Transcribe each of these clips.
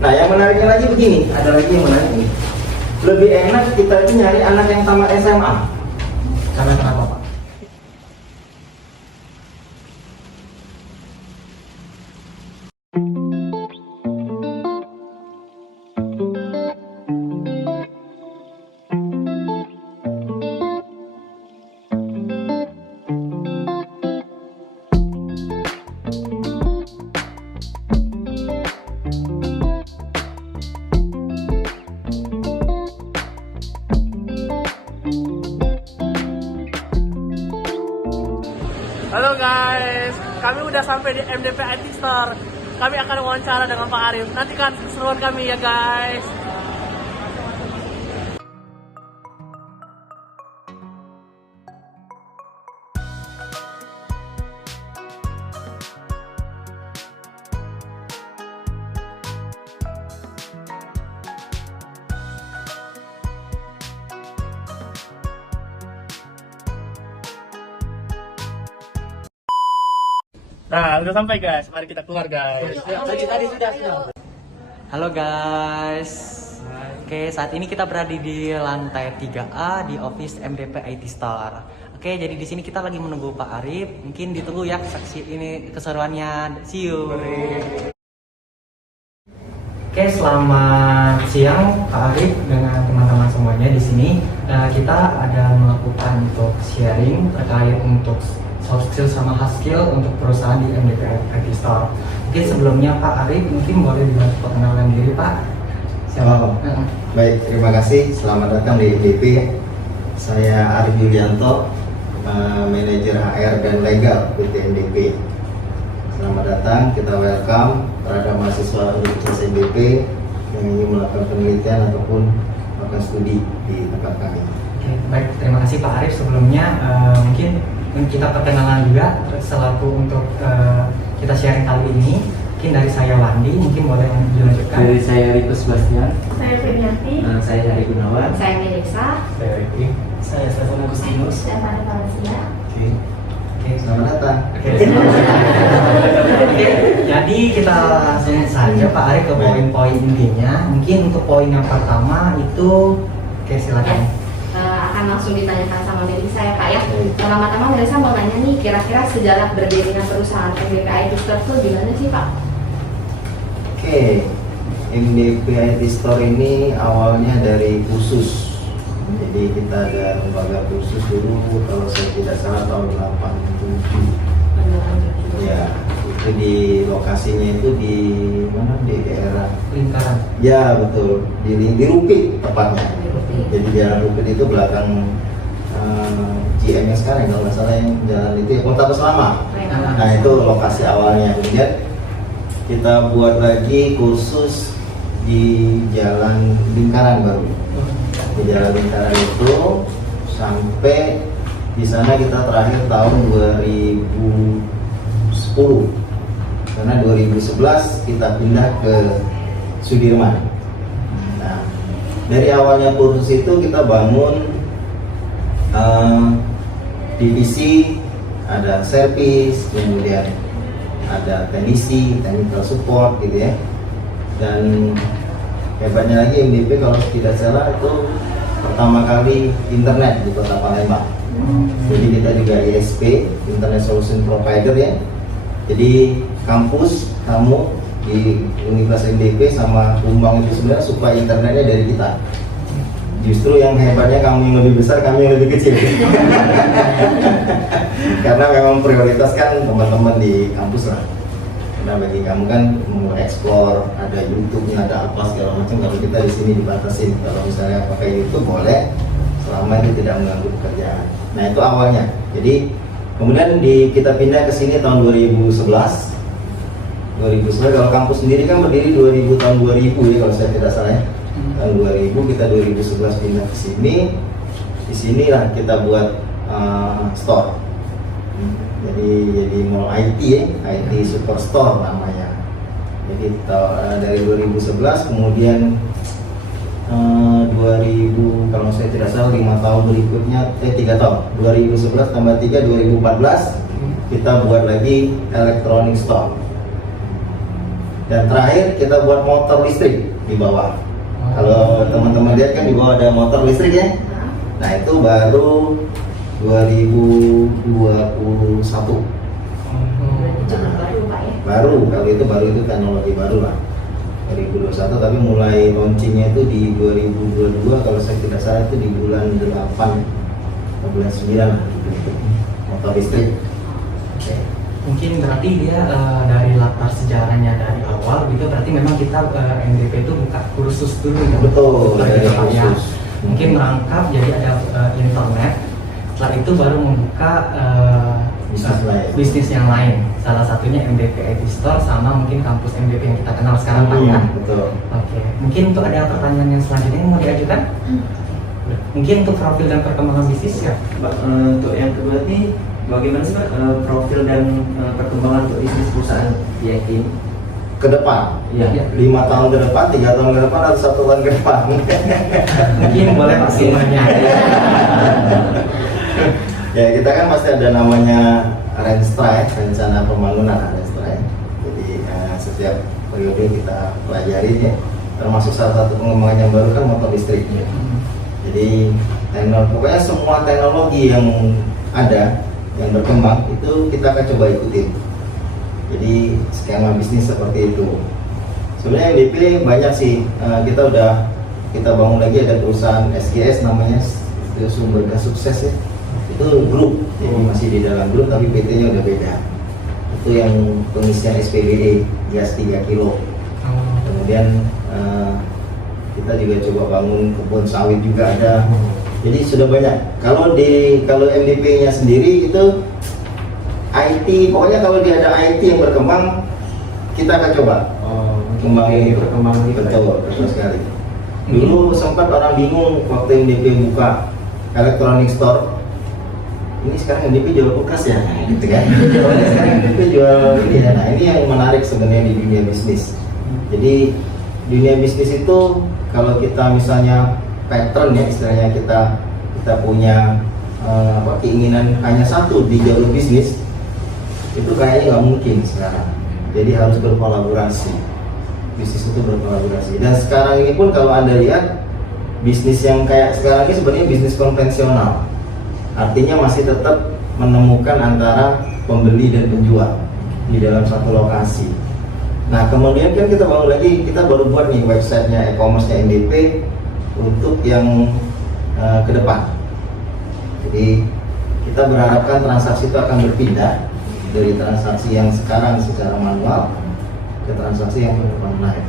Nah, yang menariknya lagi begini, ada lagi yang menarik nih. Lebih enak kita itu nyari anak yang tamat SMA. Karena kenapa, Pak? Halo guys, kami udah sampai di MDP IT Store. Kami akan wawancara dengan Pak Arif. Nantikan keseruan kami ya guys. Nah, udah sampai guys. Mari kita keluar guys. Tadi sudah. Halo guys. Oke, saat ini kita berada di lantai 3A di office MDP IT Store. Oke, jadi di sini kita lagi menunggu Pak Arif. Mungkin ditunggu ya saksi ini keseruannya. See you. Oke, selamat siang Pak Arif dengan teman-teman semuanya di sini. Kita ada melakukan untuk sharing terkait untuk soft skill sama hard skill untuk perusahaan di MDP IT Store. Oke, sebelumnya Pak Arif mungkin boleh dibantu perkenalkan diri Pak. Siapa Pak? Baik, terima kasih. Selamat datang di MDP. Saya Arif Yulianto, manajer HR dan legal PT MDP. Selamat datang, kita welcome terhadap mahasiswa Universitas MDP yang ingin melakukan penelitian ataupun melakukan studi di tempat kami. Oke, baik, terima kasih Pak Arif. Sebelumnya mungkin kita perkenalan juga selaku untuk kita sharing kali ini. Mungkin dari saya Wandi, mungkin boleh dilanjutkan. Dari saya Riko Sebastian. Saya Femiati. Saya Hari Gunawan. Saya Melisa. Saya Ricky. Saya Stefan Agustinus. Saya Pada Valencia. Oke, selamat datang. Oke, jadi kita langsung saja Pak Arif ke poin-poin intinya. Mungkin untuk poin yang pertama itu, oke silakan. Akan langsung ditanyakan sama Melisa ya Pak ya. Pertama-tama Melisa mau nanya nih, kira-kira sejarah berdirinya perusahaan MDP IT Store itu gimana sih Pak? Oke, MDP IT Store ini awalnya dari kursus. Jadi kita ada lembaga kursus dulu, kalau saya tidak salah tahun 87. Ya, itu di lokasinya itu di mana, di daerah Lingkaran. ya betul, di Rupit tepatnya. Jadi jalan Rupit itu belakang GM yang sekarang kalau nggak salah, yang jalan itu ya Kota Selama. Nah itu lokasi awalnya. Kemudian kita buat lagi khusus di Jalan Lingkaran baru. Di Jalan Lingkaran itu sampai di sana kita terakhir tahun 2010. Karena 2011 kita pindah ke Sudirman. Nah, dari awalnya kursus itu kita bangun divisi, ada servis, kemudian ada teknisi, technical support gitu ya. Dan hebatnya lagi MDP kalau tidak salah itu pertama kali internet di Kota Palembang. Jadi kita juga ISP, Internet Solution Provider ya. Jadi kampus kamu di Universitas MDP sama Kumbang itu sebenarnya supply internetnya dari kita. Justru yang hebatnya kamu yang lebih besar, kami yang lebih kecil. Karena memang prioritas kan teman-teman di kampus lah. Karena bagi kamu kan mau explore, ada YouTube-nya, ada apa segala macam. Kalau kita di sini dibatasin. Kalau misalnya pakai YouTube boleh, selama itu tidak mengganggu pekerjaan. Nah itu awalnya. Jadi kemudian kita pindah ke sini tahun 2011. Kalau kampus sendiri kan berdiri tahun 2000 ya kalau saya tidak salah ya. Tahun 2000 kita 2011 pindah ke sini. Di sinilah kita buat store. Jadi mall IT ya, IT Superstore namanya. Jadi dari 2011 kemudian 2000 kalau saya tidak salah 5 tahun berikutnya 3 tahun 2011 tambah 3 2014 kita buat lagi electronic store. Dan terakhir kita buat motor listrik di bawah. Kalau teman-teman lihat kan di bawah ada motor listrik ya. Nah itu baru 2021. Cukup baru Pak ya. Baru, kalau itu baru, itu teknologi baru lah 2021, tapi mulai launchingnya itu di 2022 kalau saya tidak salah itu di bulan 8 atau bulan 9 lah gitu. Motor listrik. Mungkin berarti dia dari latar sejarahnya dari awal gitu, berarti memang kita NDP itu buka kursus dulu ya. Betul, dari gitu, ya. kursus. Mungkin merangkap jadi ada internet, setelah itu baru membuka Bisnis lain. bisnis yang lain. Salah satunya MDP IT Store sama mungkin kampus MDP yang kita kenal sekarang Pak ya. Betul. Oke, mungkin untuk ada pertanyaan yang selanjutnya yang mau diajukan? Mungkin untuk profil dan perkembangan bisnis ya? Pak, untuk yang kedua ini bagaimana sih Pak profil dan perkembangan untuk bisnis perusahaan IIT ini? Ke depan, Iya. 5 tahun ke depan, 3 tahun ke depan, atau 1 tahun ke depan. Mungkin boleh Pak semuanya. Ya kita kan pasti ada namanya Renstra ya, rencana pembangunan Renstra ya. Jadi setiap periode kita pelajari ya, termasuk salah satu pengembangan yang baru kan motor listrik. Jadi pokoknya semua teknologi yang ada yang berkembang itu kita akan coba ikutin. Jadi skema bisnis seperti itu. Sebenarnya MDP banyak sih, kita bangun lagi ada perusahaan SGS namanya, itu Sumber Gas Sukses ya. Itu grup, jadi masih di dalam grup tapi PT-nya udah beda. Itu yang pengisian SPBD gas 3 kilo. Kemudian kita juga coba bangun kebun sawit juga ada. Jadi sudah banyak. Kalau MDP-nya sendiri itu IT, pokoknya kalau dia ada IT yang berkembang, kita akan coba kembangin itu. Perkembangan itu. Betul sekali. Dulu sempat orang bingung waktu MDP buka electronic store. Ini sekarang MDP jual kulkas ya, gitu kan? Sekarang MDP jual ini ya. Nah ini yang menarik sebenarnya di dunia bisnis. Jadi dunia bisnis itu kalau kita misalnya pattern ya istilahnya kita punya keinginan hanya satu di jalur bisnis, itu kayaknya nggak mungkin sekarang. Jadi harus berkolaborasi. Bisnis itu berkolaborasi. Dan sekarang ini pun kalau Anda lihat bisnis yang kayak sekarang ini sebenarnya bisnis konvensional. Artinya masih tetap menemukan antara pembeli dan penjual di dalam satu lokasi. Nah kemudian kan kita bangun lagi, kita baru buat nih websitenya e-commerce-nya NDP untuk yang ke depan. Jadi kita berharapkan transaksi itu akan berpindah dari transaksi yang sekarang secara manual ke transaksi yang online.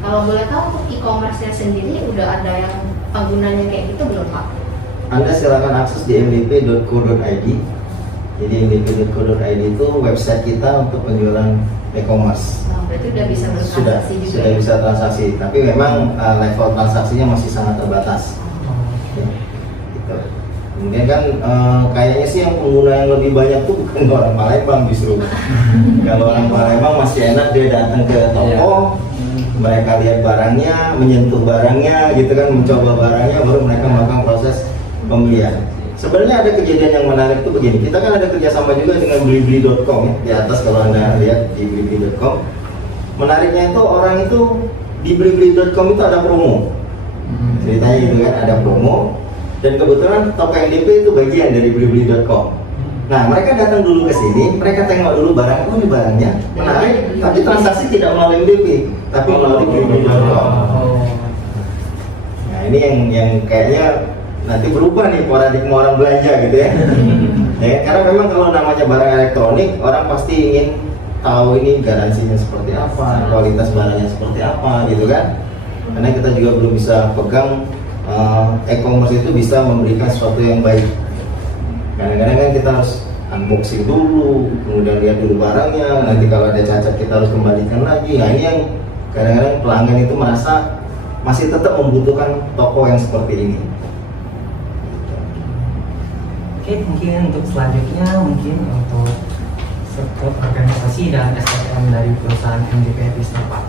Kalau boleh tahu untuk e-commerce-nya sendiri udah ada yang penggunanya kayak gitu belum Pak? Anda silakan akses di mdp.co.id. Jadi mdp.co.id itu website kita untuk penjualan e-commerce. Nah, berarti udah bisa bertransaksi juga. Sudah bisa transaksi, tapi memang level transaksinya masih sangat terbatas. Ya, gitu. Kemudian kan kayaknya sih yang pengguna yang lebih banyak tuh bukan orang Palembang justru. Kalau orang Palembang masih enak dia datang ke toko, mereka lihat barangnya, menyentuh barangnya, gitu kan, mencoba barangnya, baru mereka melakukan proses pembelian. Sebenarnya ada kejadian yang menarik tuh begini. Kita kan ada kerjasama juga dengan blibli.com ya. Di atas kalau Anda lihat di blibli.com, menariknya itu orang itu di blibli.com itu ada promo. Ceritanya gitu kan, ada promo. Dan kebetulan toko NDP itu bagian dari blibli.com. Nah mereka datang dulu ke sini, mereka tengok dulu barang, ini barangnya menarik, tapi transaksi tidak melalui NDP, tapi melalui blibli.com. Nah ini yang kayaknya nanti berubah nih paradigma orang belanja gitu ya. Ya karena memang kalau namanya barang elektronik, orang pasti ingin tahu ini garansinya seperti apa, kualitas barangnya seperti apa gitu kan. Karena kita juga belum bisa pegang e-commerce itu bisa memberikan sesuatu yang baik. Kadang-kadang kan kita harus unboxing dulu, kemudian lihat dulu barangnya, nanti kalau ada cacat kita harus kembalikan lagi. Nah ini yang kadang-kadang pelanggan itu merasa masih tetap membutuhkan toko yang seperti ini. Oke, mungkin untuk selanjutnya untuk struktur organisasi dan SDM dari perusahaan MDP IT Store Pak.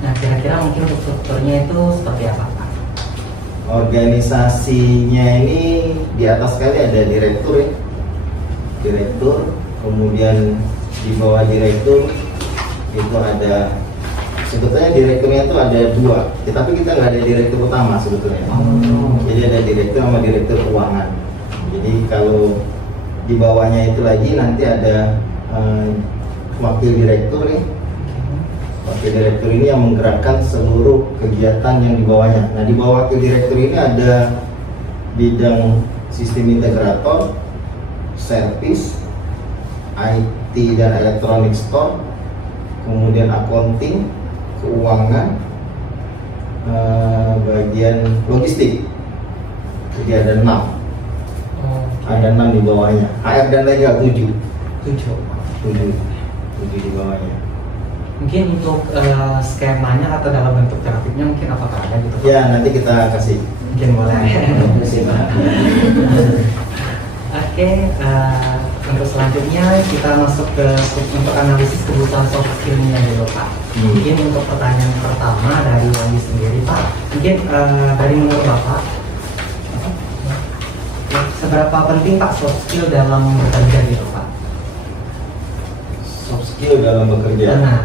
Nah kira-kira mungkin untuk strukturnya itu seperti apa Pak? Organisasinya ini di atas sekali ada direktur ya. Direktur, kemudian di bawah direktur itu ada sebetulnya direkturnya itu ada 2, tapi kita nggak ada direktur utama sebetulnya. Jadi ada direktur sama direktur keuangan. Jadi kalau di bawahnya itu lagi nanti ada wakil direktur nih. Wakil direktur ini yang menggerakkan seluruh kegiatan yang di bawahnya. Nah, di bawah wakil direktur ini ada bidang sistem integrator, service, IT dan electronic store, kemudian accounting, keuangan, bagian logistik. Jadi ada 6. Ada 6 di bawahnya. HR dan legal 7 di bawahnya. Mungkin untuk skemanya atau dalam bentuk grafiknya mungkin apakah ada gitu? Ya, nanti kita kasih. Mungkin boleh. Oke, untuk selanjutnya kita masuk ke untuk analisis kebutuhan soft skill-nya dulu Pak. Mungkin untuk pertanyaan pertama dari Wandi sendiri Pak, mungkin dari menurut Bapak, seberapa penting Pak soft skill dalam bekerja gitu Pak? Soft skill dalam bekerja. Benar.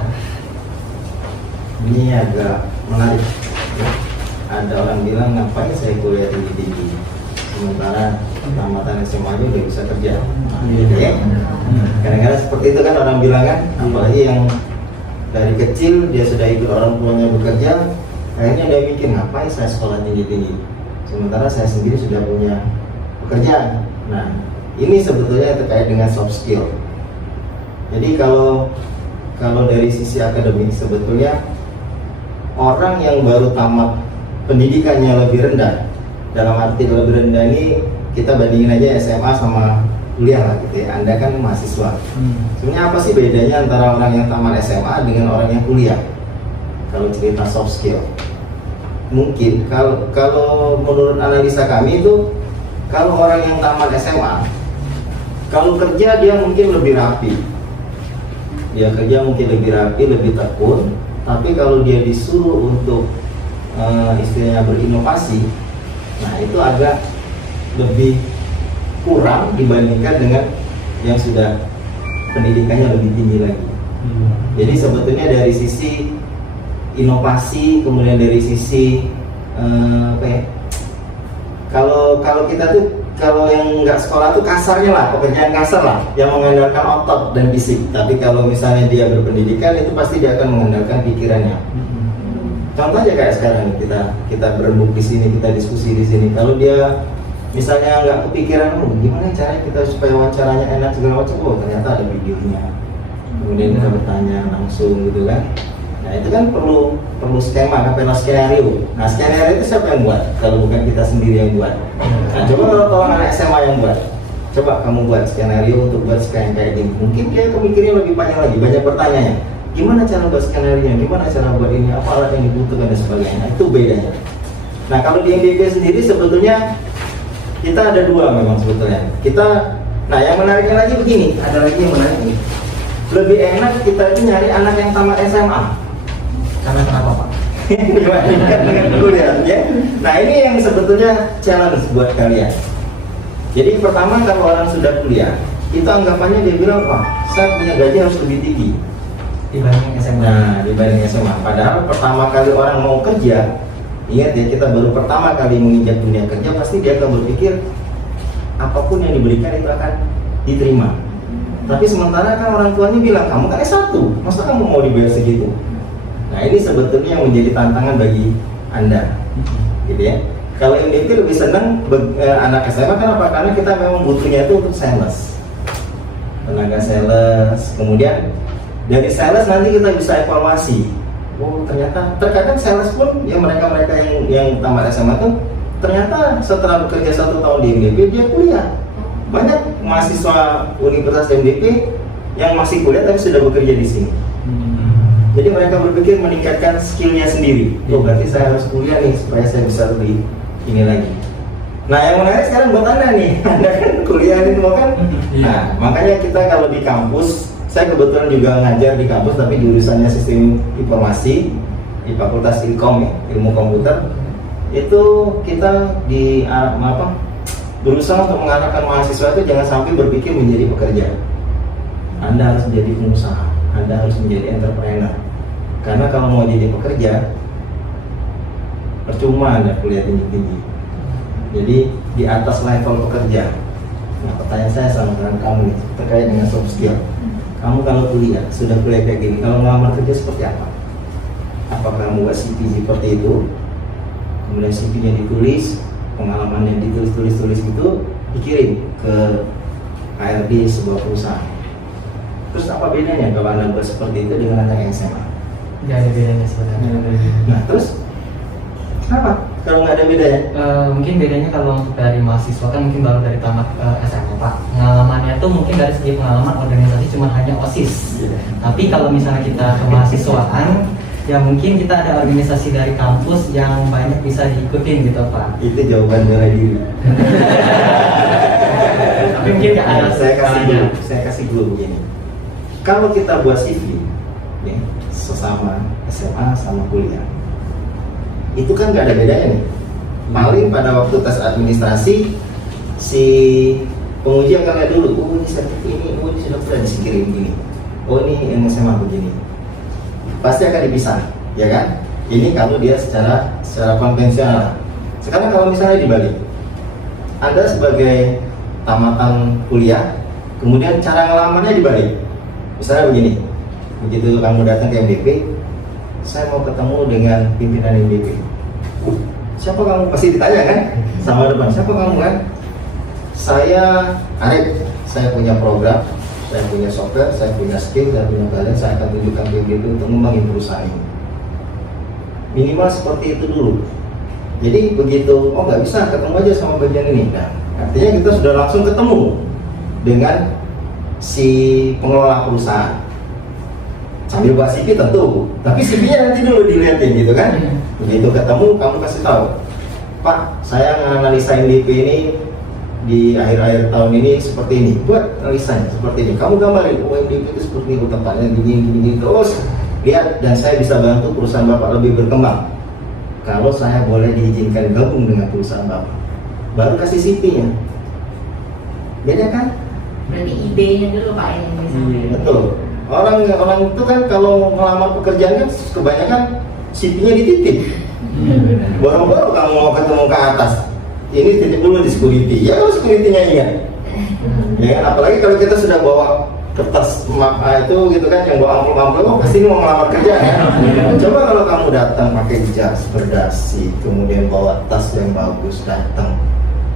Ini agak menarik. Ada orang bilang ngapain saya kuliah tinggi-tinggi, sementara tamatan SMA aja udah bisa kerja. Ya? Kadang-kadang seperti itu kan orang bilang kan, apalagi yang dari kecil dia sudah ikut orang tuanya bekerja, akhirnya dia mikir ngapain saya sekolah tinggi-tinggi, sementara saya sendiri sudah punya pekerjaan. Nah, ini sebetulnya terkait dengan soft skill. Jadi kalau dari sisi akademik sebetulnya orang yang baru tamat pendidikannya lebih rendah, dalam arti lebih rendah ini kita bandingin aja SMA sama kuliah lah gitu ya. Anda kan mahasiswa. Sebenarnya apa sih bedanya antara orang yang tamat SMA dengan orang yang kuliah? Kalau cerita soft skill, mungkin kalau menurut analisa kami itu, kalau orang yang tamat SMA, kalau kerja dia mungkin lebih rapi. Dia kerja mungkin lebih rapi, lebih tekun. Tapi kalau dia disuruh untuk istilahnya berinovasi, nah itu agak lebih kurang dibandingkan dengan yang sudah pendidikannya lebih tinggi lagi. Jadi sebetulnya dari sisi inovasi, kemudian dari sisi kalau kita tuh, kalau yang nggak sekolah tuh kasarnya lah, pekerjaan kasar lah, yang mengandalkan otot dan fisik. Tapi kalau misalnya dia berpendidikan, itu pasti dia akan mengandalkan pikirannya. Contoh aja kayak sekarang kita berembuk di sini, kita diskusi di sini. Kalau dia misalnya nggak kepikiran, gimana caranya kita supaya wawancaranya enak segala macam, ternyata ada videonya. Kemudian kita bertanya langsung gitu kan. Nah itu kan perlu skema, kapela skenario. Nah skenario itu siapa yang buat? Kalau bukan kita sendiri yang buat. Nah coba kalau tolong anak SMA yang buat, coba kamu buat skenario untuk buat skema kayak gini. Mungkin dia kemikirnya lebih panjang lagi, banyak pertanyaannya. Gimana cara buat skenario? Gimana cara buat ini? Apa alat yang dibutuhkan dan sebagainya? Nah, itu bedanya. Nah kalau di MDP sendiri sebetulnya kita ada 2 memang sebetulnya. Nah yang menariknya lagi begini, ada lagi yang menarik nih. Lebih enak kita itu nyari anak yang tamat SMA. Karena kenapa Pak? Dibandingkan dengan kuliah ya. Nah ini yang sebetulnya challenge buat kalian. Jadi pertama kalau orang sudah kuliah, itu anggapannya dia bilang, wah saya punya gaji harus lebih tinggi Dibanding SMA. Nah dibanding SMA. Padahal pertama kali orang mau kerja, ingat ya, kita baru pertama kali menginjak dunia kerja, pasti dia akan berpikir apapun yang diberikan itu akan diterima. Tapi sementara kan orang tuanya bilang, kamu kan S1, masa kamu mau dibayar segitu? Nah ini sebetulnya yang menjadi tantangan bagi Anda, gitu ya. Kalau MDP lebih senang anak SMA, kenapa? Karena kita memang butuhnya itu untuk sales, tenaga sales. Kemudian dari sales nanti kita bisa evaluasi. Oh ternyata, terkadang sales pun ya mereka yang tamat SMA tuh ternyata setelah bekerja 1 tahun di MDP dia kuliah. Banyak mahasiswa Universitas MDP yang masih kuliah tapi sudah bekerja di sini. Jadi mereka berpikir meningkatkan skillnya sendiri. Oh berarti saya harus kuliah nih supaya saya bisa lebih ini lagi. Nah yang menarik sekarang buat Anda nih, Anda kan kuliah ini semua kan. Nah makanya kita kalau di kampus, saya kebetulan juga ngajar di kampus tapi jurusannya sistem informasi di Fakultas Ilkom ya, ilmu komputer. Itu kita berusaha untuk mengarahkan mahasiswa itu jangan sampai berpikir menjadi pekerja. Anda harus menjadi pengusaha. Anda harus menjadi entrepreneur. Karena kalau mau jadi pekerja, percuma Anda kuliah tinggi-tinggi. Jadi di atas level pekerja. Nah, pertanyaan saya sama dengan kamu nih, terkait dengan soft skill. Kamu kalau kuliah, sudah kuliah kayak gini, kalau melamar kerja seperti apa? Apakah kamu buat CV seperti itu? Kemudian CV-nya ditulis, pengalamannya ditulis itu, dikirim ke HRD sebuah perusahaan. Terus apa bedanya kalau Anda buat seperti itu dengan anak SMA? Nggak ada bedanya sebenarnya. Nah terus kenapa kalau nggak ada bedanya? Mungkin bedanya kalau untuk dari mahasiswa kan mungkin baru dari tamat SMA Pak. Pengalamannya tuh mungkin dari segi pengalaman organisasi cuma hanya OSIS. Tapi kalau misalnya kita kemahasiswaan, ya mungkin kita ada organisasi dari kampus yang banyak bisa diikutin gitu Pak. Itu jawaban bela diri. Tapi mungkin nggak ada. Saya kasih dulu begini. Kalau kita buat CV, ya, sesama SMA sama kuliah, itu kan nggak ada bedanya nih. Paling pada waktu tes administrasi, si penguji akan lihat dulu, oh ini sertifikat ini, oh ini sudah dikirim begini, oh ini yang SMA begini. Pasti akan dipisah, ya kan? Ini kalau dia secara konvensional. Sekarang kalau misalnya dibalik, Anda sebagai tamatan kuliah, kemudian cara ngelamarnya dibalik. Misalnya begini, begitu kamu datang ke MDP, saya mau ketemu dengan pimpinan MDP. Siapa kamu? Pasti ditanya kan? Sama depan, siapa kamu kan? Saya Arif, saya punya program, saya punya software, saya punya skill, saya punya talent, saya akan tunjukkan ke MDP untuk membangun perusahaan ini. Minimal seperti itu dulu. Jadi begitu, oh nggak bisa, ketemu aja sama bagian ini. Nah, artinya kita sudah langsung ketemu dengan si pengelola perusahaan. Sambil buat CV tentu, tapi CV-nya nanti dulu dilihatin gitu kan. Begitu ketemu, kamu kasih tahu, Pak, saya menganalisa MDP ini di akhir-akhir tahun ini seperti ini. Buat analisanya seperti ini. Kamu gambarin, oh MDP itu seperti ini, tempatnya gini, terus lihat, dan saya bisa bantu perusahaan Bapak lebih berkembang kalau saya boleh diizinkan gabung dengan perusahaan Bapak. Baru kasih CV-nya. Beda kan? Berarti ide-nya dulu Pak yang disampaikan. Betul. Orang itu kan kalau melamar pekerjaan kan kebanyakan CV-nya dititip. Baru-baru kamu mau ketemu ke atas, ini titip dulu di security. Ya kalau security-nya ingat. Ya kan? Apalagi kalau kita sudah bawa kertas map itu gitu kan, yang bawa amplop-amplop, oh pasti ini mau melamar kerja ya. Coba kalau kamu datang pakai jas berdasi, kemudian bawa tas yang bagus, datang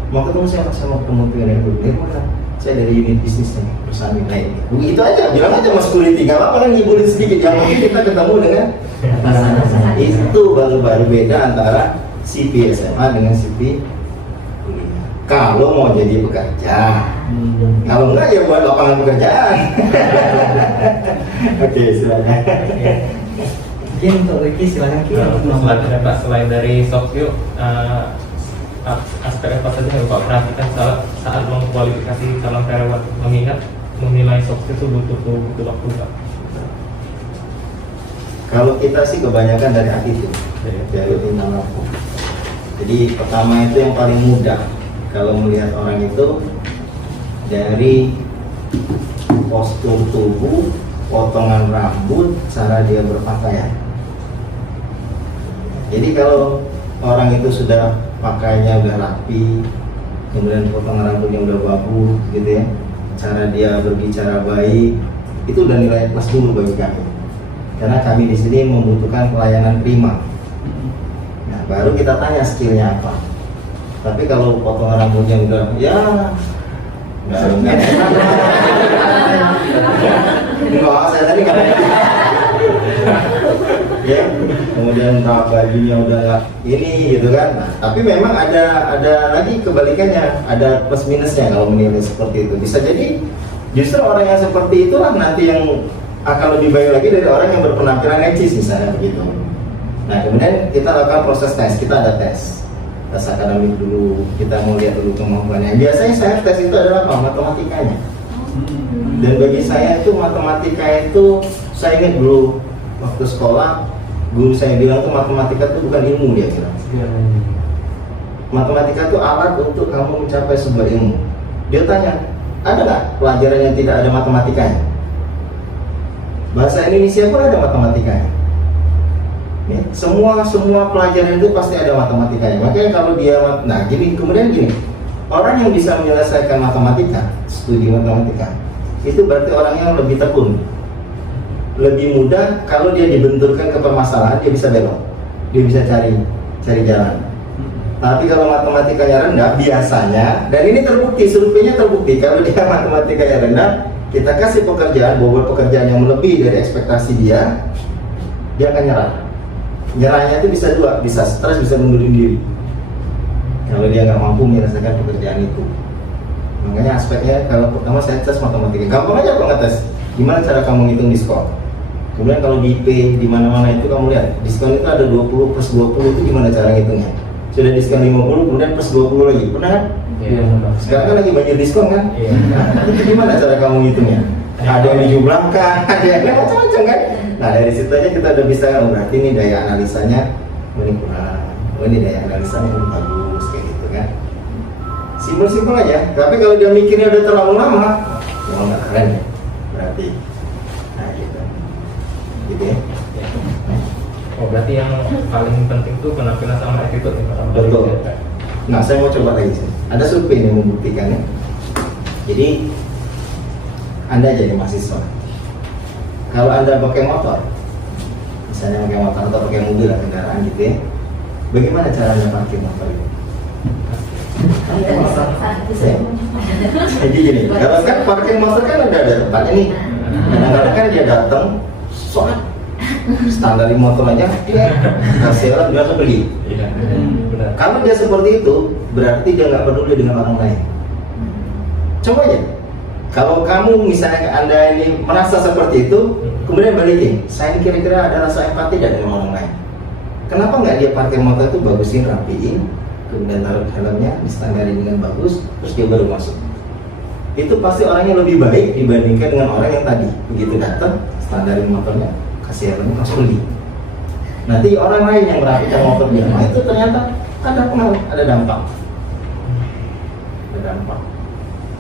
mau ketemu siapa, sama ketemu dengan dari mana? Saya dari unit bisnisnya perusahaan ini. Nah, begitu aja, bilang aja mas security, nggak apa-apa kan, ngibulin sedikit. Yang mungkin kita ketemu dengan itu baru beda antara CV SMA dengan CV kuliah. Kalau mau jadi pekerja, kalau enggak ya buat lapangan pekerjaan. Oke, silakan. Mungkin untuk Ricky silakan Ki. Selanjutnya Pak, selain dari soft skill, aspek apa saja yang Pak perhatikan saat mengkualifikasi calon karyawan, mengingat menilai soft skill itu butuh waktu Pak? Kalau kita sih kebanyakan dari attitude, dari tingkah laku. Jadi pertama itu yang paling mudah kalau melihat orang itu dari postur tubuh, potongan rambut, cara dia berpakaian. Jadi kalau orang itu sudah pakainya udah rapi, kemudian potongan rambutnya udah bagus gitu ya, cara dia berbicara baik, itu udah nilai plus dulu bagi kami. Karena kami di sini membutuhkan pelayanan prima. Nah, baru kita tanya skillnya apa. Tapi kalau potongan rambutnya udah ya enggak saya tadi nggak ya, kemudian bajunya udah nggak ini gitu kan. Nah, tapi memang ada lagi kebalikannya, ada plus minusnya kalau menilai seperti itu. Bisa jadi justru orang yang seperti itulah nanti yang akan lebih baik lagi dari orang yang berpenampilan necis misalnya begitu. Nah, kemudian kita lakukan proses tes, kita ada tes akademik dulu, kita mau lihat dulu kemampuannya. Biasanya saya tes itu adalah apa? Matematikanya. Dan bagi saya itu matematika itu, saya ingat dulu waktu sekolah, guru saya bilang tuh matematika itu bukan ilmu, dia bilang. Matematika itu alat untuk kamu mencapai sebuah ilmu. Dia tanya, ada nggak pelajaran yang tidak ada matematikanya? Bahasa Indonesia pun ada matematikanya. Ya, semua pelajaran itu pasti ada matematikanya. Makanya kalau dia, nah gini, kemudian gini, orang yang bisa menyelesaikan matematika, studi matematika, itu berarti orang yang lebih tekun, lebih mudah. Kalau dia dibenturkan ke permasalahan, dia bisa belok, dia bisa cari jalan. Tapi kalau matematikanya rendah, biasanya, dan ini terbukti, surveinya terbukti, kalau dia matematikanya rendah, kita kasih pekerjaan, bobot pekerjaan yang melebihi dari ekspektasi dia akan nyerah. Nyerahnya itu bisa dua, bisa stres, bisa mundurin diri kalau dia nggak mampu menyelesaikan pekerjaan itu. Makanya aspeknya, kalau pertama saya tes matematika, gampang aja kok ngetes. Gimana cara kamu ngitung diskon? Kemudian kalau di IP di mana-mana itu kamu lihat diskon itu ada 20 plus 20 itu gimana cara ngitungnya? Sudah diskon 50 kemudian plus 20 lagi, pernah kan? Iya. Sekarang kan lagi banyak diskon kan? Iya. Nah, itu gimana cara kamu ngitungnya? Ada yang dijumlahkan, ada yang macam-macam kan? Nah dari situ aja kita udah bisa, oh, berarti ini daya analisanya ini kurang, oh ini daya analisanya ini bagus, kayak gitu kan? Simpel-simpel aja. Tapi kalau dia mikirnya udah terlalu lama, oh nggak keren ya, berarti. Nah gitu, gitu ya. Oh, berarti yang paling penting tuh penampilan sama attitude ya, Pak? Betul. Nah saya mau coba lagi sih. Ada survei yang membuktikannya. Jadi Anda jadi mahasiswa, kalau Anda pakai motor, misalnya pakai motor atau pakai mobil atau kendaraan gitu ya, bagaimana cara Anda parkir motor itu? Ya. Jadi gini, kalau kan parkir motor kan ada tempatnya nih. Kadang-kadang kan dia datang, soalnya standar motor aja, kasih orang dia langsung pergi. Iya. Benar. Kalau dia seperti itu, berarti dia nggak peduli dengan orang lain. Coba aja. Kalau kamu misalnya Anda ini merasa seperti itu, kemudian balikin, saya ini kira-kira ada rasa empati tidak dengan orang lain. Kenapa nggak dia parkir motor itu bagusin, rapiin, kemudian taruh helmnya, distandarin dengan bagus, terus dia baru masuk. Itu pasti orangnya lebih baik dibandingkan dengan orang yang tadi begitu datang, standarin motornya, kasih helmnya, langsung pergi. Nanti orang lain yang merapikan motor dia, nah itu ternyata ada pengaruh, ada dampak. Ada dampak.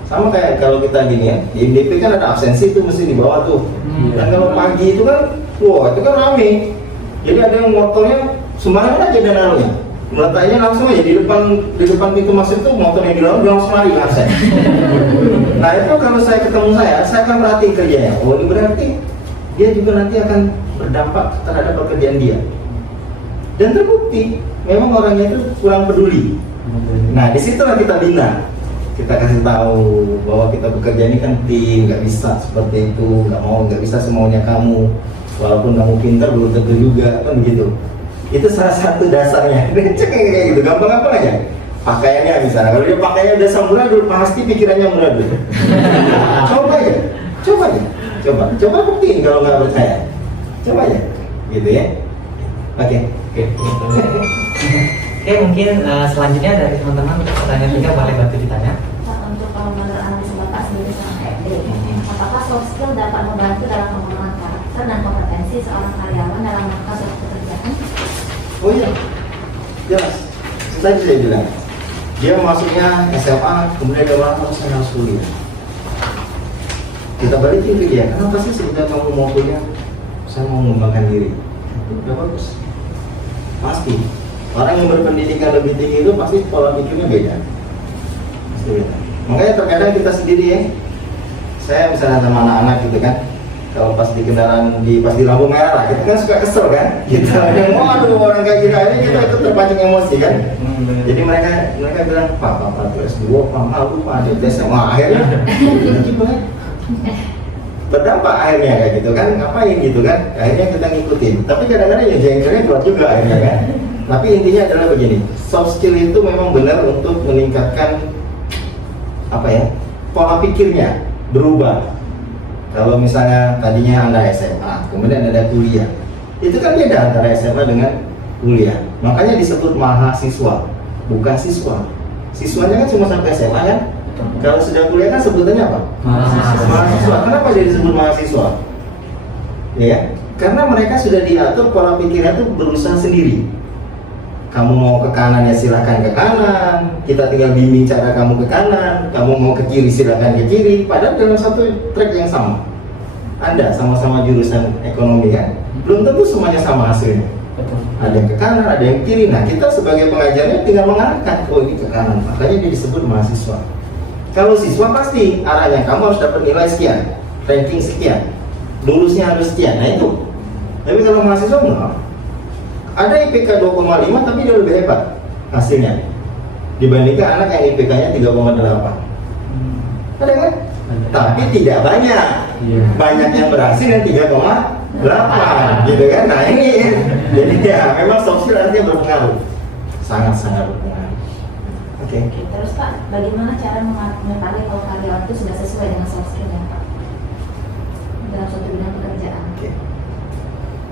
Sama kayak kalau kita gini ya, di MDP kan ada absensi itu mesti dibawa tuh. Dan kalau pagi itu kan, wah itu kan rame. Jadi ada yang motornya sembarangan aja dan naruhnya. Meletaknya langsung aja di depan pintu masuk itu motor yang di dalam dia langsung lari absen. Nah itu kalau saya ketemu saya akan perhatiin kerjanya. Oh ini berarti dia juga nanti akan berdampak terhadap pekerjaan dia. Dan terbukti memang orangnya itu kurang peduli. Nah disitulah kita bina. Kita kasih tahu bahwa kita bekerja ini kan tim, nggak bisa seperti itu, nggak bisa semuanya kamu, walaupun kamu pintar belum tentu juga, kan begitu. Itu salah satu dasarnya. Cek kayak gitu, gampang-gampang aja. Pakaiannya misalnya, kalau dia pakaiannya udah samburadul, pasti pikirannya muradul. Coba buktiin kalau nggak percaya. Coba aja, gitu ya. Oke. Oke, mungkin selanjutnya dari teman-teman untuk pertanyaan tinggal boleh bantu ditanya. Untuk menurut analisa Bapak sendiri sama FD, apakah soft skill dapat membantu dalam pengembangan karakter dan kompetensi seorang karyawan dalam rangka suatu pekerjaan? Oh iya, jelas. Tadi saya bilang, dia masuknya SMA, kemudian dia bilang, saya harus kuliah. Kita balikin ke dia, kenapa sih sebetulnya kamu mau kuliah? Saya mau mengembangkan diri. Udah bagus. Pasti. Orang yang berpendidikan lebih tinggi itu pasti pola pikirnya beda. Pasti beda. Makanya terkadang kita sendiri ya, saya misalnya sama anak-anak gitu kan, kalau pas di kendaraan pas di lampu merah lah, kita kan suka kesel kan, kita yang aduh orang kayak gini aja kita ikut terpancing emosi kan. Jadi mereka bilang Pak tuh S2, Pak malu Pak ada tes, wah akhirnya berdampak akhirnya kayak gitu kan, ngapain gitu kan, akhirnya kita ngikutin. Tapi kadang-kadang ya jengkelnya keluar juga akhirnya kan. Tapi intinya adalah begini, soft skill itu memang benar untuk meningkatkan pola pikirnya berubah. Kalau misalnya tadinya Anda SMA, kemudian ada kuliah, itu kan beda antara SMA dengan kuliah. Makanya disebut mahasiswa, bukan siswa. Siswanya kan cuma sampai SMA kan? Kalau sudah kuliah kan sebutannya apa? Mahasiswa. Kenapa dia disebut mahasiswa? Ya, karena mereka sudah diatur pola pikirnya itu berusaha sendiri. Kamu mau ke kanan ya silakan ke kanan, kita tinggal bimbing cara kamu ke kanan. Kamu mau ke kiri silakan ke kiri, padahal dalam satu track yang sama. Anda sama-sama jurusan ekonomi kan, belum tentu semuanya sama hasilnya. Betul. Ada yang ke kanan, ada yang kiri. Nah, kita sebagai pengajarnya tinggal mengarahkan, oh ini ke kanan, makanya dia disebut mahasiswa. Kalau siswa pasti arahnya kamu harus dapat nilai sekian, ranking sekian, lulusnya harus sekian. Nah itu. Tapi kalau mahasiswa enggak. Ada IPK 2,5 tapi dia lebih hebat hasilnya dibandingkan anak yang IPK-nya 3,8. Ada kan? Tapi tidak banyak. Iya. Banyak yang berhasil yang 3,8 gitu kan. Nah ini jadi ya memang soft skill artinya berpengaruh, sangat-sangat berpengaruh. Oke. Oke, terus Pak, bagaimana cara mengetahui kalau karyawan itu sudah sesuai dengan soft skill-nya Pak dalam suatu bidang pekerjaan? Oke.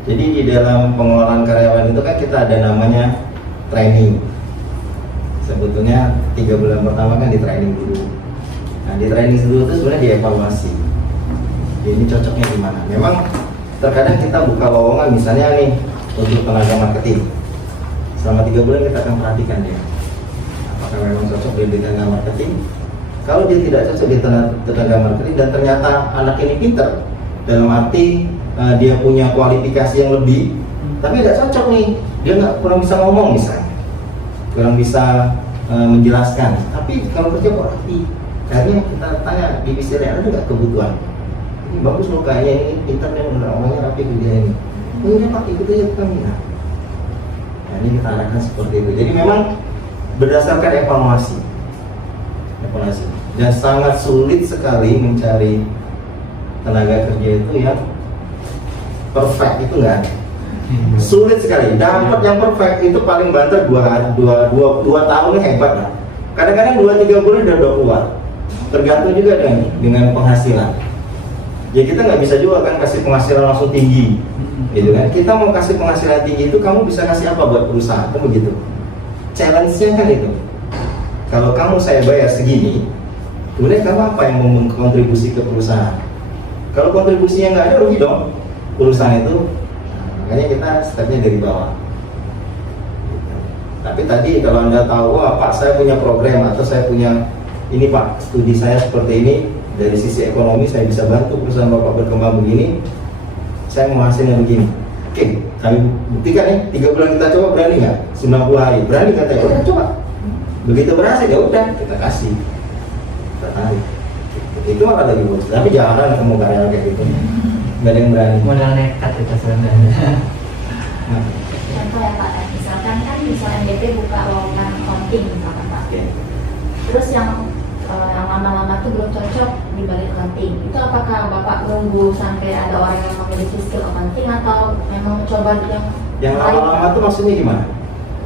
Jadi di dalam pengelolaan karyawan itu kan kita ada namanya training. Sebetulnya 3 bulan pertama kan di training dulu. Nah di training dulu itu sebenarnya dievaluasi. Ini cocoknya gimana? Memang terkadang kita buka lowongan misalnya nih untuk tenaga marketing. Selama 3 bulan kita akan perhatikan dia. Apakah memang cocok di tenaga marketing? Kalau dia tidak cocok di tenaga marketing dan ternyata anak ini pinter, dalam arti dia punya kualifikasi yang lebih, tapi nggak cocok nih, dia kurang bisa ngomong misalnya, kurang bisa menjelaskan. Tapi kalau kerja kok rapi, akhirnya kita tanya di bisnisnya ada nggak kebutuhan? Ini bagus loh kayaknya ini pinter dan ngomongnya rapi kerja ini. Oh ini Pak ikut aja kami. Nah ini kita arahkan seperti itu. Jadi memang berdasarkan evaluasi dan sangat sulit sekali mencari tenaga kerja itu yang perfect, itu nggak ada. Sulit sekali. Dapat yang perfect itu paling banter 2 tahun hebat lah. Kadang-kadang 2-3 bulan udah keluar. Tergantung juga dengan penghasilan. Ya kita nggak bisa juga kan kasih penghasilan langsung tinggi, gitu kan? Kita mau kasih penghasilan tinggi itu kamu bisa kasih apa buat perusahaan? Kan begitu. Challenge-nya kan itu. Kalau kamu saya bayar segini, kemudian kamu apa yang mau kontribusi ke perusahaan? Kalau kontribusinya nggak ada, rugi dong perusahaan itu. Nah, makanya kita stepnya dari bawah. Tapi tadi kalau Anda tahu, wah Pak saya punya program atau saya punya ini Pak, studi saya seperti ini, dari sisi ekonomi saya bisa bantu perusahaan Bapak berkembang begini, saya mau hasilnya begini. Oke, kami buktikan nih, 3 bulan kita coba, berani nggak? 90 hari, berani nggak? Ya udah coba. Begitu berhasil ya udah kita kasih, kita tarik. Itu malah lagi bagus. Tapi jangan ketemu karyawan kayak gitu, nggak ada yang berani. Modal nekat itu sebenarnya. Nah, Contoh ya Pak, misalkan kan misalnya MDP buka lowongan accounting misalkan Pak. oke. Terus yang lama-lama tuh belum cocok di balik accounting. Itu apakah Bapak nunggu sampai ada orang yang memiliki skill accounting atau memang coba Yang lama-lama tuh maksudnya gimana?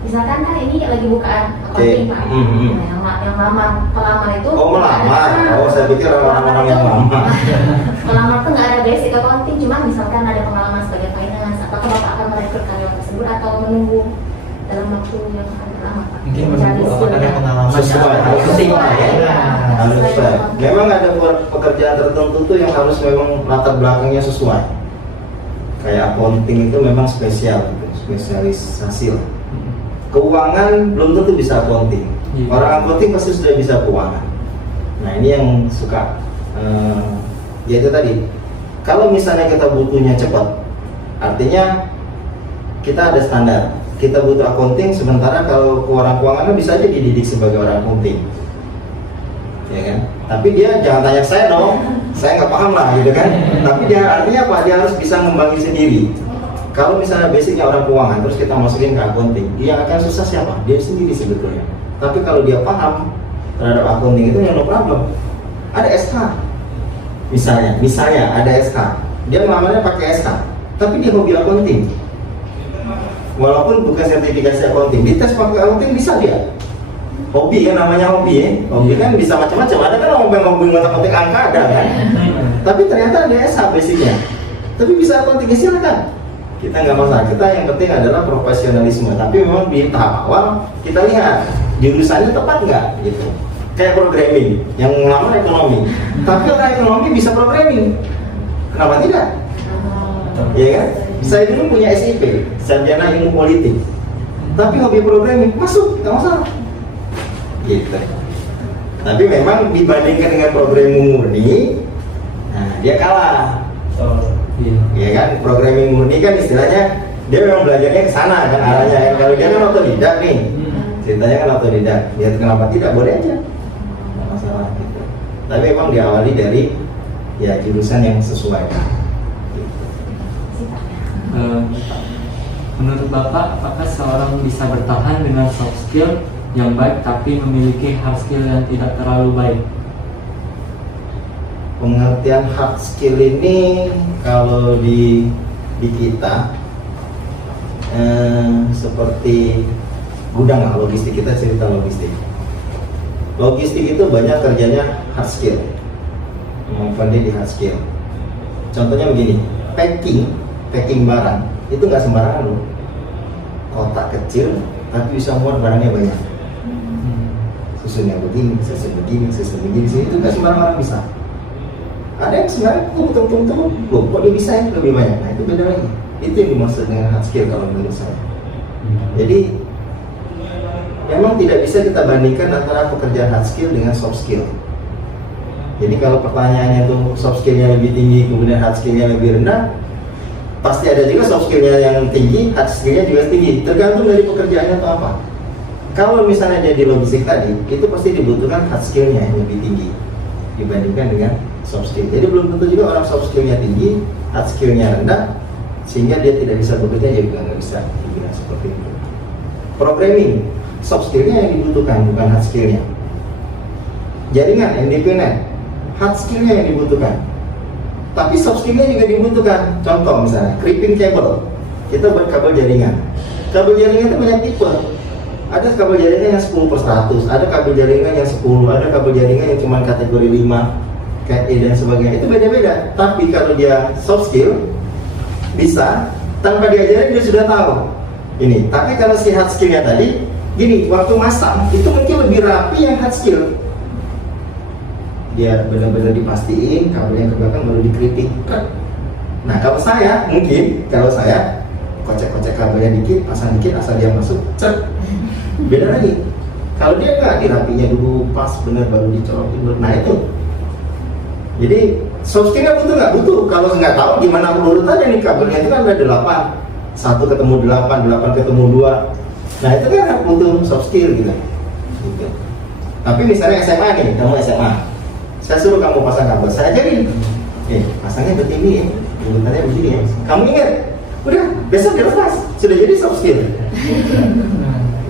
Misalkan kan ini lagi bukaan accounting Pak. Nah, yang pelamar itu Oh melamar. Oh saya pikir orang-orang yang lama. pelamar tuh nggak ada basic accounting, cuma misalkan ada pengalaman sebagai finance, apakah Bapak akan merekrut karyawan tersebut atau menunggu dalam waktu yang akan lama Pak? Mungkin Mencari menunggu skill ada yang- pengalaman Sesuai, harus sesuai ya. Harus sesuai. Memang ada pekerjaan tertentu tuh yang harus memang latar belakangnya sesuai. Kayak accounting itu memang spesial, gitu, spesialisasi lah. Keuangan belum tentu bisa accounting. Iya. Orang accounting pasti sudah bisa keuangan. Nah ini yang suka, ya itu tadi. Kalau misalnya kita butuhnya cepat, artinya kita ada standar. Kita butuh accounting, sementara kalau orang keuangan bisa aja dididik sebagai orang accounting, ya kan? Tapi dia jangan tanya saya dong, saya nggak paham lah gitu kan. Tapi dia artinya apa? Dia harus bisa ngembangin sendiri. Kalau misalnya basicnya orang keuangan, terus kita masukin ke accounting, dia akan susah siapa? Dia sendiri sebetulnya. Tapi kalau dia paham terhadap accounting itu ya no problem. Ada SK, misalnya ada SK, dia ngelamarnya pakai SK, tapi dia hobi accounting. Walaupun bukan sertifikasi accounting, dites pakai accounting bisa dia. Hobi kan namanya hobi ya. Hobi kan bisa macam-macam. Ada kan orang yang hobi ngotak-ngotik angka ada kan. Tapi ternyata ada SH basicnya. Tapi bisa accounting, silakan. Kita nggak masalah. Kita yang penting adalah profesionalisme. Tapi memang di tahap awal kita lihat jurusannya tepat nggak gitu. Kayak programming, yang ngelamar ekonomi. Tapi orang ekonomi bisa programming. Kenapa tidak? Ya kan? Saya dulu punya SIP, sarjana ilmu politik. Tapi hobi programming, masuk, nggak masalah. Gitu. Tapi memang dibandingkan dengan programming murni, nah dia kalah. Iya. Ya kan, programming murni kan istilahnya dia memang belajarnya ke sana kan arahnya. Kalau dia kan otodidak nih, ceritanya kan otodidak. Dia kenapa tidak, boleh aja, nggak masalah gitu. Tapi memang diawali dari ya jurusan yang sesuai. Menurut Bapak, apakah seorang bisa bertahan dengan soft skill yang baik tapi memiliki hard skill yang tidak terlalu baik? Pengertian hard skill ini kalau di kita seperti gudang lah, logistik, kita cerita logistik. Logistik itu banyak kerjanya hard skill, kemampuan dia di hard skill. Contohnya begini, packing barang itu nggak sembarangan loh. Kotak kecil tapi bisa muat barangnya banyak. Susunnya begini, susun begini, itu nggak sembarangan orang bisa. Ada yang sebenarnya tunggu, loh kok dia bisa ya lebih banyak. Nah itu beda lagi. Itu yang dimaksud dengan hard skill kalau menurut saya. Jadi memang tidak bisa kita bandingkan antara pekerjaan hard skill dengan soft skill. Jadi kalau pertanyaannya tuh soft skillnya lebih tinggi kemudian hard skillnya lebih rendah, pasti ada juga soft skillnya yang tinggi, hard skillnya juga tinggi. Tergantung dari pekerjaannya atau apa. Kalau misalnya dia di logistik tadi, itu pasti dibutuhkan hard skillnya yang lebih tinggi dibandingkan dengan soft skill. Jadi belum tentu juga orang soft skillnya tinggi, hard skillnya rendah, sehingga dia tidak bisa bekerja, ya juga nggak bisa dibilang seperti itu. Programming, soft skillnya yang dibutuhkan, bukan hard skillnya. Jaringan, NDP-net, hard skillnya yang dibutuhkan, tapi soft skillnya juga dibutuhkan. Contoh misalnya, crimping cable, kita buat kabel jaringan. Kabel jaringan itu banyak tipe. Ada kabel jaringan yang 10/100, ada kabel jaringan yang 10, ada kabel jaringan yang cuma kategori 5, Cat E dan sebagainya. Itu beda-beda. Tapi kalau dia soft skill, bisa, tanpa diajarin dia sudah tahu ini. Tapi kalau si hard skillnya tadi, gini, waktu masang itu mungkin lebih rapi yang hard skill. Dia benar-benar dipastiin kabelnya ke belakang baru dikritik. Nah kalau saya kocek-kocek kabelnya dikit, pasang dikit, asal dia masuk, cek. Beda lagi. Kalau dia nggak, dirapinya dulu pas benar baru dicolokin. Nah itu. Jadi soft skillnya butuh nggak? Butuh. Kalau nggak tahu gimana urutannya nih, kabelnya itu kan ada 8, 1 ketemu 8, 8 ketemu 2. Nah itu kan butuh soft skill gitu. Tapi misalnya SMA nih, kamu SMA, saya suruh kamu pasang kabel, saya ajarin. Pasangnya begini ya, urutannya begini ya. Kamu ingat? Udah, besok dilepas, sudah jadi soft skill.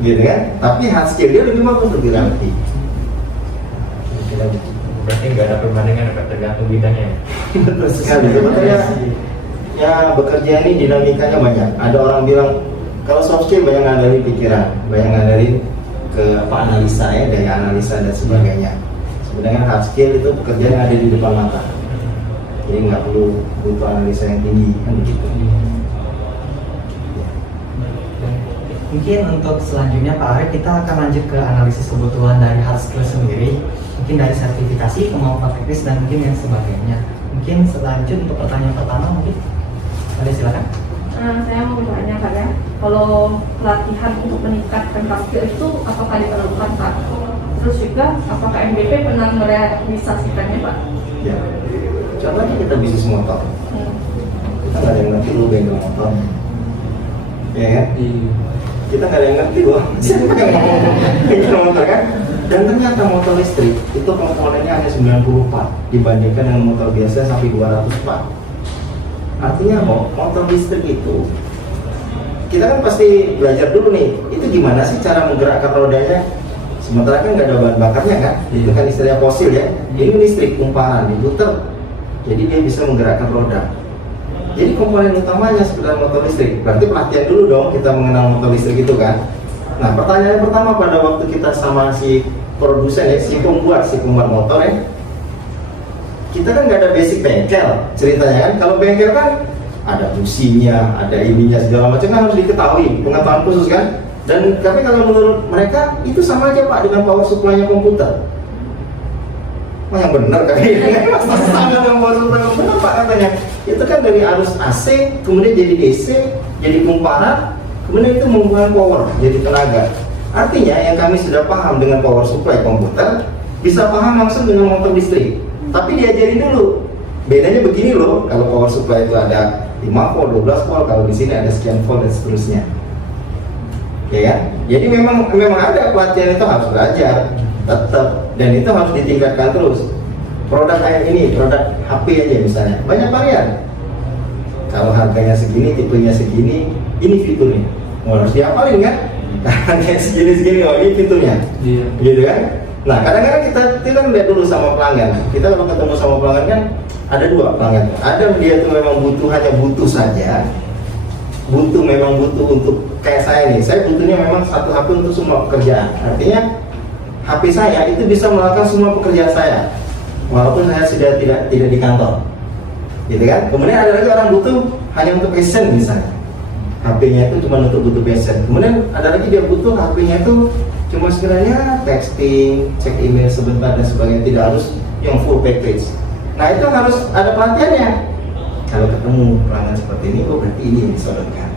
Gitu kan? Tapi hard skill dia lebih bagus, lebih rapi. Berarti nggak ada perbandingan, tergantung bidangnya. Betul sekali. Sebetulnya ya bekerja ini dinamikanya banyak. Ada orang bilang kalau soft skill banyak ngandelin pikiran, banyak ngandelin ke analisa ya, daya analisa dan sebagainya. Sebenarnya hard skill itu pekerjaan yang ada di depan mata. Jadi nggak perlu butuh analisa yang tinggi kan begitu. Mungkin untuk selanjutnya Pak Arif, kita akan lanjut ke analisis kebutuhan dari hard skill sendiri, mungkin dari sertifikasi, kemampuan teknis, dan mungkin yang sebagainya. Mungkin selanjut untuk pertanyaan pertama, mungkin ada silakan. Saya mau bertanya Pak ya, kalau pelatihan untuk meningkatkan hard skill itu apakah diperlukan Pak? Terus juga apakah MBP pernah merealisasikannya Pak? Ya, contohnya kita bisnis motor. Kita nggak ada yang ngerti lu bengkel motor, ya kan? Kita nggak ada yang ngerti loh siapa yang ngomong bengkel motor kan? Dan ternyata motor listrik itu komponennya hanya 90 part dibandingkan dengan motor biasa sampai 200 part. Artinya motor listrik itu kita kan pasti belajar dulu nih, itu gimana sih cara menggerakkan rodanya. Sementara kan nggak ada bahan bakarnya kan, itu kan istilahnya fosil ya. Ini listrik, kumparan, diputar, jadi dia bisa menggerakkan roda. Jadi komponen utamanya sebenarnya motor listrik. Berarti pelatihan dulu dong kita mengenal motor listrik itu kan. Nah pertanyaan pertama pada waktu kita sama si produsen ya, si pembuat motor ya, kita kan nggak ada basic bengkel ceritanya kan. Kalau bengkel kan ada businya, ada ininya segala macam kan harus diketahui, pengetahuan khusus kan. Dan tapi kalau menurut mereka itu sama aja Pak dengan power supply-nya komputer. Wah yang benar kan ini sama dengan power supply komputer Pak katanya. Itu kan dari arus AC kemudian jadi DC, jadi kumparan, kemudian itu membuat power jadi tenaga. Artinya yang kami sudah paham dengan power supply komputer bisa paham langsung dengan motor listrik. Tapi diajarin dulu bedanya begini loh, kalau power supply itu ada 5 volt, 12 volt, kalau di sini ada sekian volt dan seterusnya. Ya kan? Jadi memang ada pelatihan itu harus belajar tetap, dan itu harus ditingkatkan terus. Produk kayak ini, produk HP aja misalnya, banyak varian. Kalau harganya segini, tipenya segini, ini fiturnya. Harus dihafalin kan? Harganya segini-segini, oh ini fiturnya. Iya. Gitu kan? Nah, kadang-kadang kita lihat dulu sama pelanggan. Kita kalau ketemu sama pelanggan kan ada dua pelanggan. Ada dia tuh memang hanya butuh saja. Memang butuh untuk kayak saya nih. Saya butuhnya memang satu HP untuk semua pekerjaan. Artinya HP saya itu bisa melakukan semua pekerjaan saya, walaupun saya sudah tidak di kantor. Gitu kan? Kemudian ada lagi orang butuh hanya untuk passion misalnya. HP-nya itu cuma untuk butuh passion. Kemudian ada lagi dia butuh HP-nya itu cuma sekiranya texting, cek email sebentar dan sebagainya, tidak harus yang full package. Nah itu harus ada pelatihannya. Kalau ketemu pelanggan seperti ini, oh berarti ini yang disodorkan.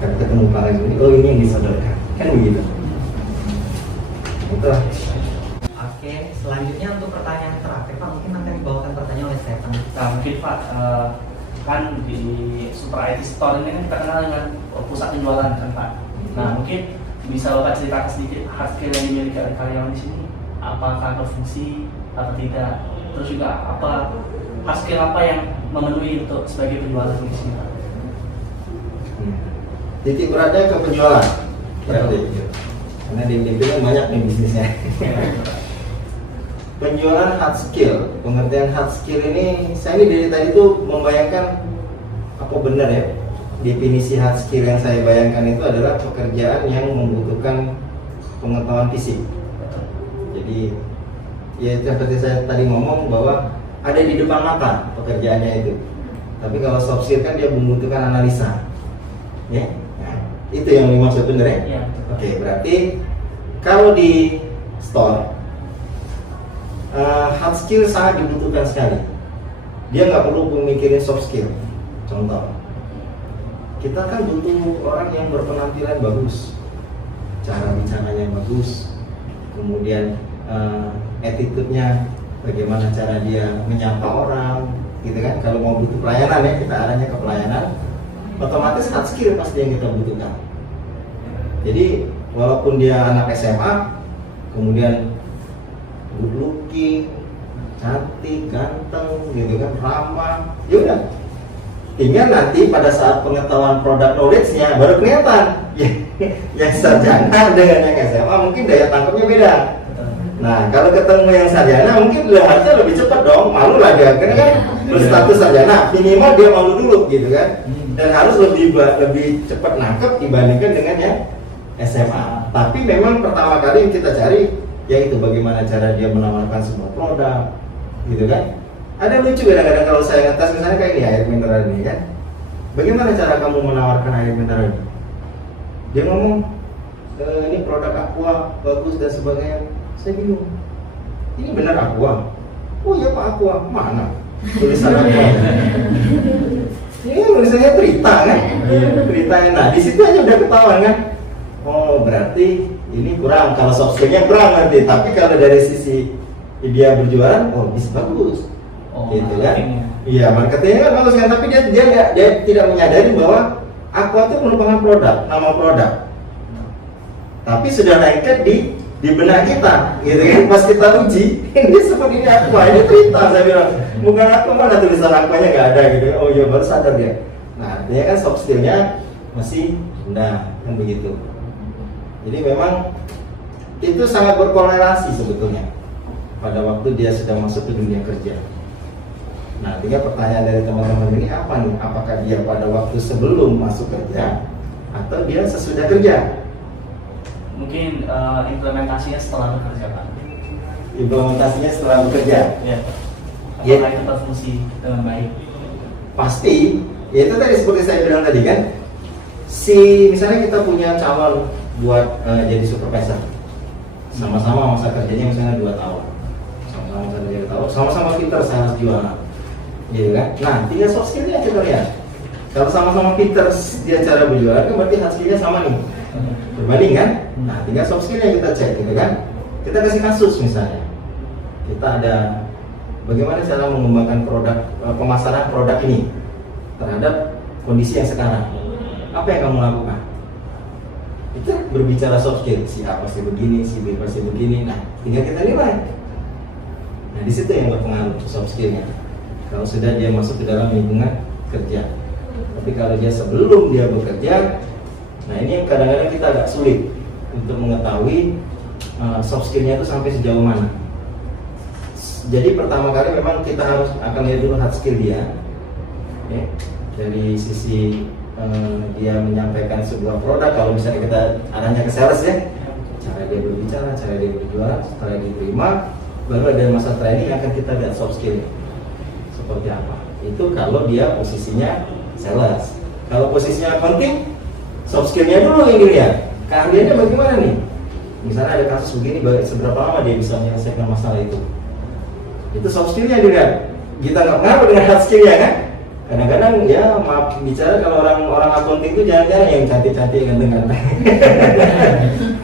Kalau ketemu pelanggan ini, oh ini yang disodorkan. Kan begitu. Itulah. Oke, selanjutnya untuk pertanyaan terakhir Pak, mungkin akan dibawakan pertanyaan oleh Stefan. Nah mungkin Pak, kan di Super IT Store ini kan kita kenal dengan pusat penjualan kan Pak. Nah mungkin bisa Bapak ceritakan sedikit hard skill yang dimiliki oleh karyawan di sini, apakah berfungsi atau tidak, terus juga apa hard skill apa yang memenuhi untuk sebagai penjualan di sini Pak? Titik beratnya ke penjualan. Berarti. Karena di MDP kan banyak nih bisnisnya. Penjualan hard skill, pengertian hard skill ini, saya ini dari tadi tuh membayangkan apa benar ya? Definisi hard skill yang saya bayangkan itu adalah pekerjaan yang membutuhkan pengetahuan fisik. Jadi ya seperti saya tadi ngomong bahwa ada di depan mata pekerjaannya itu. Tapi kalau soft skill kan dia membutuhkan analisa. Ya, nah, itu yang dimaksud benar ya? Iya. Oke, berarti kalau di store hard skill sangat dibutuhkan sekali. Dia nggak perlu memikirin soft skill. Contoh, kita kan butuh orang yang berpenampilan bagus, cara bicaranya bagus, kemudian attitude-nya, bagaimana cara dia menyapa orang, gitu kan? Kalau mau butuh pelayanan ya, kita arahnya ke pelayanan, otomatis hard skill pasti yang kita butuhkan. Jadi walaupun dia anak SMA, kemudian good looking, cantik, ganteng, gitu kan, ramah, yaudah. Tinggal nanti pada saat pengetahuan produk knowledge-nya baru kelihatan. Yang sarjana dengan yang SMA mungkin daya tangkapnya beda. Nah, kalau ketemu yang sarjana mungkin harusnya lebih cepat dong. Malu lah dia, karena kan berstatus sarjana, minimal dia malu dulu gitu kan. Dan harus lebih cepat nangkep dibandingkan dengan yang SMA. Tapi memang pertama kali yang kita cari yaitu bagaimana cara dia menawarkan sebuah produk, gitu kan. Ada lucu kadang-kadang kalau saya ngetes misalnya kayak ini air mineral ini kan. Bagaimana cara kamu menawarkan air mineral ini? Dia ngomong ini produk Aqua bagus dan sebagainya. Saya bingung. Ini benar Aqua? Oh iya Pak Aqua. Mana tulisan Aqua? Ini tulisannya Trita kan? Trita. Nah di situ aja udah ketahuan kan? Oh berarti ini kurang. Kalau soft skill-nya kurang nanti. Tapi kalau dari sisi dia berjualan, oh bisa bagus. Gitu kan? Iya, marketingnya kan bagus kan, tapi dia tidak menyadari bahwa Aqua itu merupakan produk, nama produk. Tapi sudah lengket di benak kita, gitu kan? Pas kita uji, ini seperti ini Aqua, ini Trita, saya bilang. Bukan Aqua, mana tulisan Aquanya nggak ada gitu. Oh iya, baru sadar dia. Nah, artinya kan soft skill-nya masih rendah, kan begitu. Jadi memang itu sangat berkorelasi sebetulnya pada waktu dia sudah masuk ke dunia kerja. Nah, tinggal pertanyaan dari teman-teman ini apa nih? Apakah dia pada waktu sebelum masuk kerja atau dia sesudah kerja? Mungkin implementasinya setelah bekerja Pak. Implementasinya setelah bekerja? Ya. Apakah itu berfungsi dengan baik? Pasti. Ya itu tadi seperti saya bilang tadi kan. Misalnya kita punya calon buat jadi supervisor. Sama-sama masa kerjanya misalnya 2 tahun. Sama-sama masa kerja 2 tahun. Sama-sama pintar saya harus jualan. Gitu kan? Nah, tinggal soft skill-nya kita lihat. Kalau sama-sama pinter dia cara berjualan, kan berarti hard skill-nya sama nih. Berbanding kan? Nah, tinggal soft skill-nya kita cek gitu kan. Kita kasih kasus misalnya. Kita ada bagaimana cara mengembangkan produk, pemasaran produk ini terhadap kondisi yang sekarang. Apa yang kamu lakukan? Kita berbicara soft skill, si A pasti begini, si B pasti begini. Nah, tinggal kita nilai. Nah, di situ yang berpengaruh soft skillnya. Kalau sudah dia masuk ke dalam lingkungan kerja. Tapi kalau dia sebelum dia bekerja, nah ini yang kadang-kadang kita agak sulit untuk mengetahui soft skillnya itu sampai sejauh mana. Jadi pertama kali memang kita harus akan lihat dulu hard skill dia, ya, dari sisi dia menyampaikan sebuah produk. Kalau misalnya kita arahnya ke sales ya, cara dia berbicara, cara dia berjualan, setelah diterima, baru ada masa training akan kita lihat soft skill seperti apa. Itu kalau dia posisinya sales. Kalau posisinya accounting, soft skillnya dulu yang dilihat. Keahliannya bagaimana nih? Misalnya ada kasus begini, seberapa lama dia bisa menyelesaikan masalah itu? Itu soft skillnya dilihat. Kita nggak pengaruh dengan hard skillnya kan? Kadang-kadang ya maaf bicara, kalau orang accounting itu jangan-jangan yang cantik-cantik ganteng-ganteng.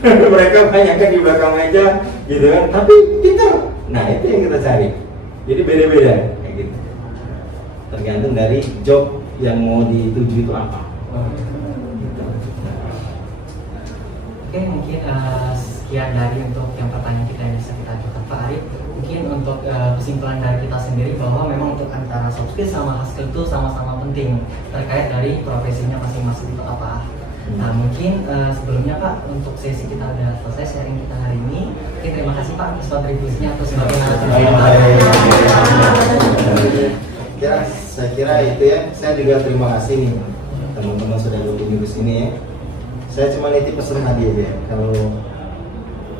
Mereka banyak kan di belakang meja gitu kan, tapi pintar. Nah itu yang kita cari. Jadi beda-beda kayak gitu. Tergantung dari job yang mau dituju itu apa. Gitu. Oke, mungkin sekian dari untuk yang pertanyaan kita yang bisa kita ajukan Pak Arif. Mungkin untuk kesimpulan dari kita sendiri bahwa memang untuk antara soft skill sama hard skill itu sama-sama penting terkait dari profesinya masing-masing itu apa. Nah mungkin sebelumnya Pak, untuk sesi kita udah selesai sharing kita hari ini. Oke, terima kasih Pak atas kontribusinya atau sebagai Saya kira itu ya. Saya juga terima kasih nih teman-teman sudah berkunjung di sini ya. Saya cuma nitip pesan tadi aja. Kalau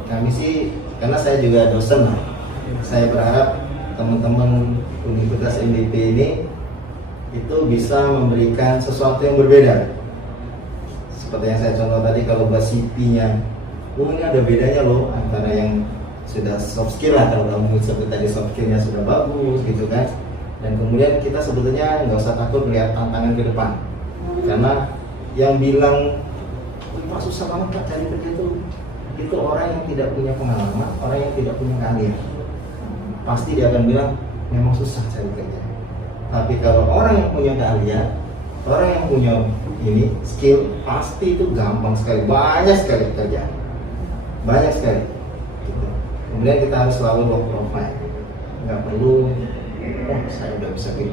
kami sih, karena saya juga dosen, saya berharap teman-teman Universitas MDP ini itu bisa memberikan sesuatu yang berbeda. Seperti yang saya contoh tadi, kalau buat CP-nya, ini ada bedanya loh antara yang sudah soft skill lah, kalau kamu sebut tadi soft skill-nya sudah bagus gitu kan. Dan kemudian kita sebetulnya nggak usah takut melihat tantangan ke depan, karena yang bilang Pak susah banget Pak cari kerja itu orang yang tidak punya pengalaman, orang yang tidak punya keahlian. Pasti dia akan bilang memang susah cari kerja. Tapi kalau orang yang punya keahlian, orang yang punya ini skill, pasti itu gampang sekali, banyak sekali kerjaan, banyak sekali. Gitu. Kemudian kita harus selalu low profile, nggak perlu saya udah bisa gini.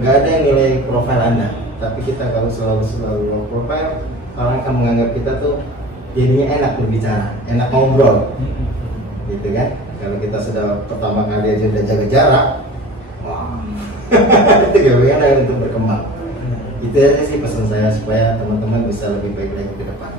Nggak ada yang nilai profil Anda, tapi kita kalau selalu low profile, orang akan menganggap kita tuh jadinya enak berbicara, enak ngobrol, gitu kan? Kalau kita sudah pertama kali aja udah jaga jarak, wah, itu gak bagaimana untuk berkembang. Itu aja sih pesan saya supaya teman-teman bisa lebih baik lagi ke depan.